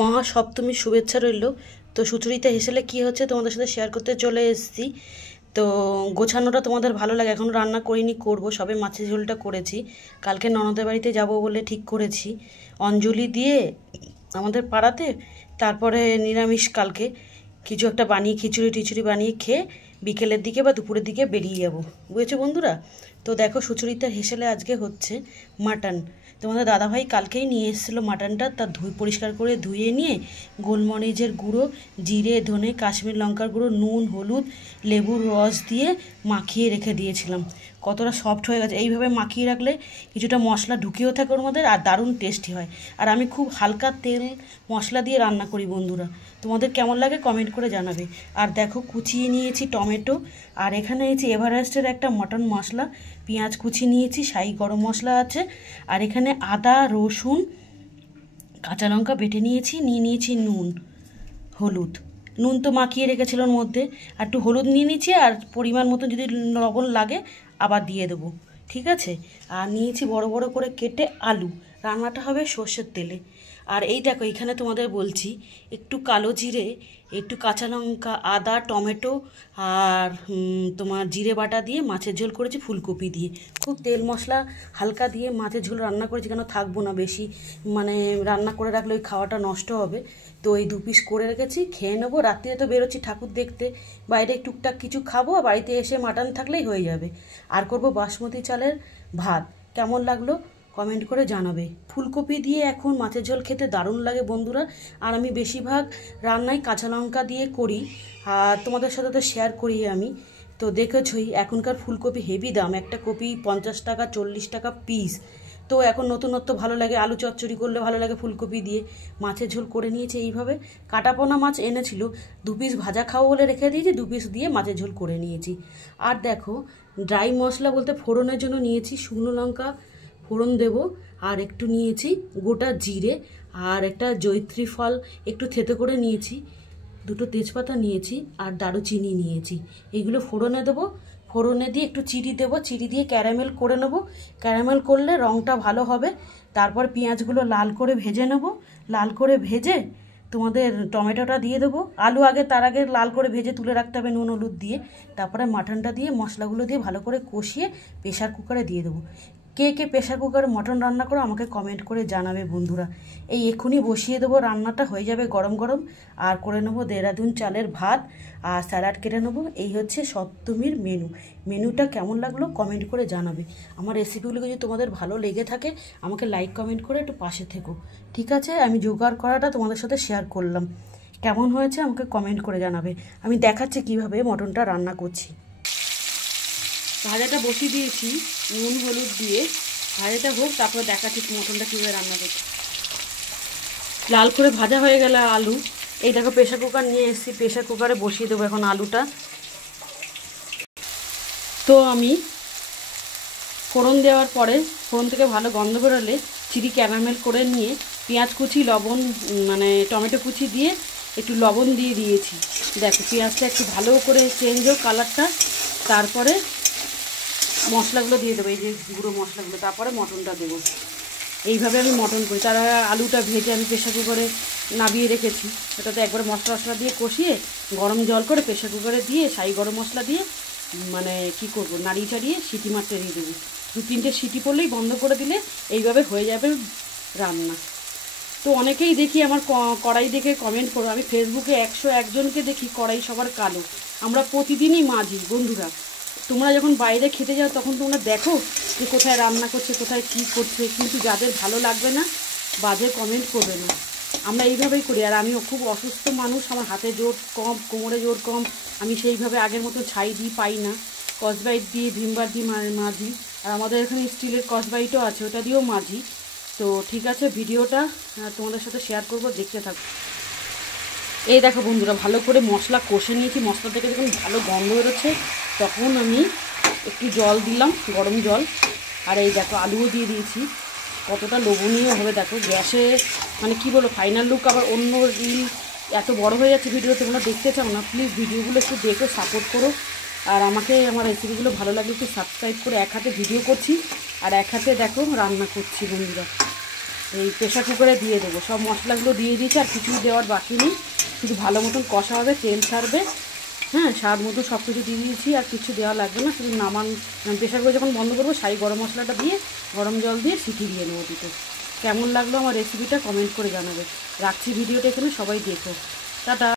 মহাসপ্তমীর শুভেচ্ছা রইল। তো সুচরিতা হেসেলে কী হচ্ছে তোমাদের সাথে শেয়ার করতে চলে এসেছি। তো গোছানোটা তোমাদের ভালো লাগে, এখনও রান্না করিনি, করব। সবে মাছের ঝোলটা করেছি, কালকে ননদের বাড়িতে যাব বলে ঠিক করেছি অঞ্জলি দিয়ে আমাদের পাড়াতে। তারপরে নিরামিষ কালকে কিছু একটা বানিয়ে খিচুড়ি টিচুড়ি বানিয়ে খেয়ে বিকেলের দিকে বা দুপুরের দিকে বেরিয়ে যাব, বুঝেছো বন্ধুরা। তো দেখো সুচরিতার হেসেলে আজকে হচ্ছে মাটন। তোমাদের দাদাভাই কালকেই নিয়ে এসেছিলো মাটনটা, তার পরিষ্কার করে ধুয়ে নিয়ে গোলমরিচের গুঁড়ো, জিরে, ধনে, কাশ্মীর লঙ্কার গুঁড়ো, নুন, হলুদ, লেবুর রস দিয়ে মাখিয়ে রেখে দিয়েছিলাম। কতটা সফট হয়ে গেছে, এইভাবে মাখিয়ে রাখলে কিছুটা মশলা ঢুকেও থাকে ওর মধ্যে, আর দারুণ টেস্টি হয়। আর আমি খুব হালকা তেল মশলা দিয়ে রান্না করি বন্ধুরা, তোমাদের কেমন লাগে কমেন্ট করে জানাবে। আর দেখো কুচিয়ে নিয়েছি টমেটো, আর এখানে নিয়েছি এভারেস্টের একটা মটন মশলা, পেঁয়াজ কুচি নিয়েছি, শাহি গরম মশলা আছে, আর এখানে আদা, রসুন, কাঁচা লঙ্কা বেটে নিয়েছি, নিয়ে নিয়েছি নুন, হলুদ। নুন তো মাখিয়ে রেখেছিল ওর মধ্যে, আর একটু হলুদ নিয়ে নিয়েছি, আর পরিমাণ মতো যদি লবণ লাগে আবার দিয়ে দেবো, ঠিক আছে। আর নিয়েছি বড় বড় করে কেটে আলু, রান্নাটা হবে সর্ষের তেলে। আর এই দেখো এখানে তোমাদের বলছি, একটু কালো জিরে, একটু কাঁচা লঙ্কা, আদা, টমেটো, আর তোমার জিরে বাটা দিয়ে মাছের ঝোল করেছি ফুলকপি দিয়ে। খুব তেল মশলা হালকা দিয়ে মাছের ঝোল রান্না করেছি, কেন থাকবো না বেশি, মানে রান্না করে রাখলে ওই খাওয়াটা নষ্ট হবে। তো এই 2 পিস করে রেখেছি, খেয়ে নেবো। রাত্রিরে তো বেরোচ্ছি ঠাকুর দেখতে, বাইরে টুকটাক কিছু খাবো, আর বাড়িতে এসে মাটন থাকলেই হয়ে যাবে। আর করব বাসমতি চালের ভাত। কেমন লাগলো কমেন্ট করে জানাবে। ফুলকপি দিয়ে এখন মাছের ঝোল খেতে দারুণ লাগে বন্ধুরা। আর আমি বেশিরভাগ রান্নায় কাঁচা লঙ্কা দিয়ে করি, আর তোমাদের সাথে তো শেয়ার করি আমি। তো দেখেছই এখনকার ফুলকপি হেভি দাম, একটা কপি 50 টাকা 40 টাকা পিস। তো এখন নতুনত্ব ভালো লাগে, আলু চচ্চড়ি করলে ভালো লাগে ফুলকপি দিয়ে। মাছের ঝোল করে নিয়েছে এইভাবে। কাটাপোনা মাছ এনেছিল, 2 পিস ভাজা খাবো বলে রেখে দিয়েছি, 2 পিস দিয়ে মাছের ঝোল করে নিয়েছি। আর দেখো ড্রাই মশলা বলতে ফোড়নের জন্য নিয়েছি শুকনো লঙ্কা ফোড়ন দেব, আর একটু নিয়েছি গোটা জিরে, আর একটা জয়িত্রী ফল একটু থেতো করে নিয়েছি, 2টো তেজপাতা নিয়েছি, আর দারুচিনি নিয়েছি। এইগুলো ফোড়নে দেবো, ফোড়নে দিয়ে একটু চিড়ি দেবো, চিড়ি দিয়ে ক্যারামেল করে নেবো। ক্যারামেল করলে রঙটা ভালো হবে। তারপর পেঁয়াজগুলো লাল করে ভেজে নেবো, লাল করে ভেজে তোমাদের টমেটোটা দিয়ে দেবো। আলু আগে তার আগে লাল করে ভেজে তুলে রাখতে হবে নুন হলুদ দিয়ে। তারপরে মাটনটা দিয়ে মশলাগুলো দিয়ে ভালো করে কষিয়ে প্রেশার কুকারে দিয়ে দেবো। কে কে প্রেশার কুকারে মটন রান্না করো আমাকে কমেন্ট করে জানাবে বন্ধুরা। এই এক্ষুনি বসিয়ে দেবো, রান্নাটা হয়ে যাবে গরম গরম। আর করে নেবো দেহরাদুন চালের ভাত, আর স্যালাড কেটে নেবো। এই হচ্ছে সপ্তমীর মেনু। মেনুটা কেমন লাগলো কমেন্ট করে জানাবে। আমার রেসিপিগুলো যদি তোমাদের ভালো লেগে থাকে আমাকে লাইক কমেন্ট করে একটু পাশে থেকো, ঠিক আছে। আমি জোগাড় করাটা তোমাদের সাথে শেয়ার করলাম, কেমন হয়েছে আমাকে কমেন্ট করে জানাবে। আমি দেখাচ্ছি কিভাবে মটনটা রান্না করছি। ভাজাটা বসিয়ে দিয়েছি নুন হলুদ দিয়ে, ভাজাটা হোক, তারপরে দেখাচ্ছি মটনটা কীভাবে রান্না করছি। লাল করে ভাজা হয়ে গেলে আলু, এই দেখো প্রেশার কুকার নিয়ে এসেছি, প্রেশার কুকারে বসিয়ে দেবো এখন আলুটা। তো আমি ফোড়ন দেওয়ার পরে ফোড়ন থেকে ভালো গন্ধ বেরোলে চিড়ি ক্যারামেল করে নিয়ে পেঁয়াজ কুচি, লবণ, মানে টমেটো কুচি দিয়ে একটু লবণ দিয়ে দিয়েছি। দেখো পেঁয়াজটা একটু ভালো করে চেঞ্জ হোক কালারটা, তারপরে মশলাগুলো দিয়ে দেবো, এই যে গুঁড়ো মশলাগুলো, তারপরে মটনটা দেবো। এইভাবে আমি মটন করি। তার আলুটা ভেজে আমি প্রেশার কুকারে নামিয়ে রেখেছি, সেটাতে একবারে মশলা টশলা দিয়ে কষিয়ে গরম জল করে প্রেশার কুকারে দিয়ে শাহি গরম মশলা দিয়ে মানে কি করব, নাড়িয়ে চাড়িয়ে সিটি মারতে দিয়ে দেবো। 2-3টে সিটি পড়লেই বন্ধ করে দিলে এইভাবে হয়ে যাবে রান্না। তো অনেকেই দেখি আমার কড়াই দেখে কমেন্ট করো, আমি ফেসবুকে 101 জনকে দেখি কড়াই সবার কালো। আমরা প্রতিদিনই মাজি বন্ধুরা। তোমরা যখন বাইরে খেতে যাও তখন তোমরা দেখো যে কোথায় রান্না করছে, কোথায় কী করছে, কিন্তু যাদের ভালো লাগবে না বাজে কমেন্ট করবে না। আমরা এইভাবেই করি। আর আমিও খুব অসুস্থ মানুষ, আমার হাতে জোর কম, কোমরে জোর কম, আমি সেইভাবে আগের মতো ছাই দিই পাই না, কসবাইট দিয়ে ভিমবার দিয়ে মাজি। আর আমাদের এখানে স্টিলের কসবাইটও আছে, ওটা দিয়েও মাজি। তো ঠিক আছে, ভিডিওটা তোমাদের সাথে শেয়ার করব, দেখতে থাকো। এই দেখো বন্ধুরা ভালো করে মশলা কষে নিয়েছি, মশলা থেকে যখন ভালো গন্ধ বেরোচ্ছে তখন আমি একটু জল দিলাম, গরম জল। আর এই দেখো আলুও দিয়ে দিয়েছি, কতটা লোভনীয় হবে দেখো। গ্যাসে মানে কি বলো, ফাইনাল লুক আবার অন্য রিল এত বড় হয়ে যাচ্ছে ভিডিও, তোমরা দেখতে চাও না, প্লিজ ভিডিওগুলো একটু দেখো, সাপোর্ট করো। আর আমাকে আমার রেসিপিগুলো ভালো লাগলে একটু সাবস্ক্রাইব করে। এক হাতে ভিডিও করছি আর এক হাতে দেখো রান্না করছি বন্ধুরা। এই প্রেশার কুকারে দিয়ে দেবো। সব মশলাগুলো দিয়ে দিয়েছি, আর কিছুই দেওয়ার বাকি নেই, শুধু ভালো মতন কষা হবে, তেল ছাড়বে। হ্যাঁ, স্বাদ মতো সব কিছু দিয়ে দিয়েছি, আর কিছু দেওয়া লাগবে না। শুধু প্রেশার কুকার যখন বন্ধ করবো সাই গরম মশলাটা দিয়ে গরম জল দিয়ে সিটি দিয়ে নেবো দিতে। কেমন লাগলো আমার রেসিপিটা কমেন্ট করে জানাবে। রাখছি ভিডিওটা এখানে, সবাই দেখো, টাটা।